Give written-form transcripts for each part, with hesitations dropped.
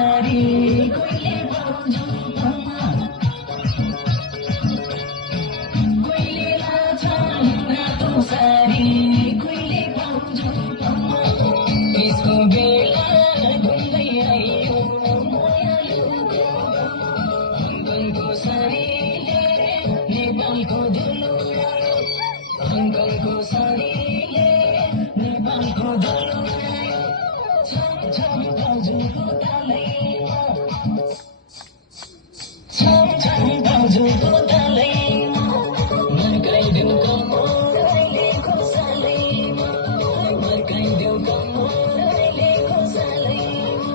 सारी कोइले पाउँछु पम्मा कोइले लाछ रातो सारी कोइले पाउँछु पम्मा यसको बेला घुम्दै आइयो मायालुको अङ्कनको सारीले नेपालको धुलो उडायो अङ्कनको सारीले नेपालको धुलो उडायो छम छम दाजुको तालैमा छम छम दाजुको तालैमा मर्काइदेऊ कम्मर अहिलेको सालैमा मर्काइदेऊ कम्मर अहिलेको सालैमा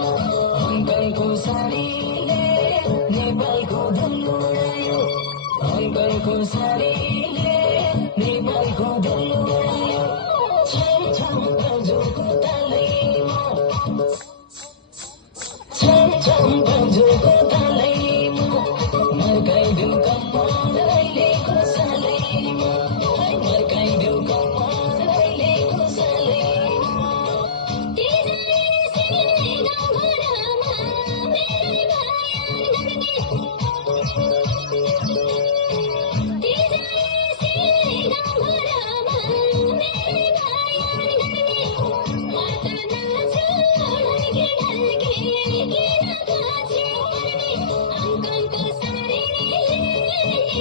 अङ्कनको सारीले नेपालको धुलो उडायो अङ्कनको सारीले नेपालको धुलो उडायो छम छम दाजुको तालैमा छम छम दाजुको तालैमा मर्काइदेऊ कम्मर अहिलेको सालैमा मर्काइदेऊ कम्मर अहिलेको सालैमा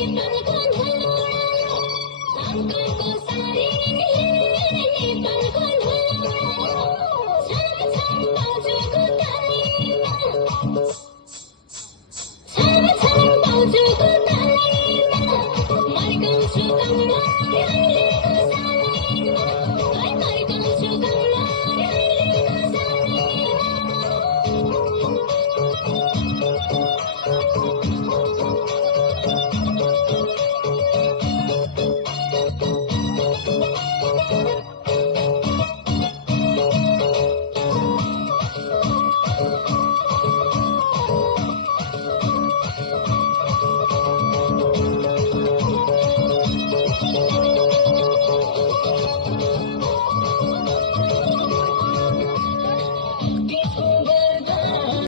I'm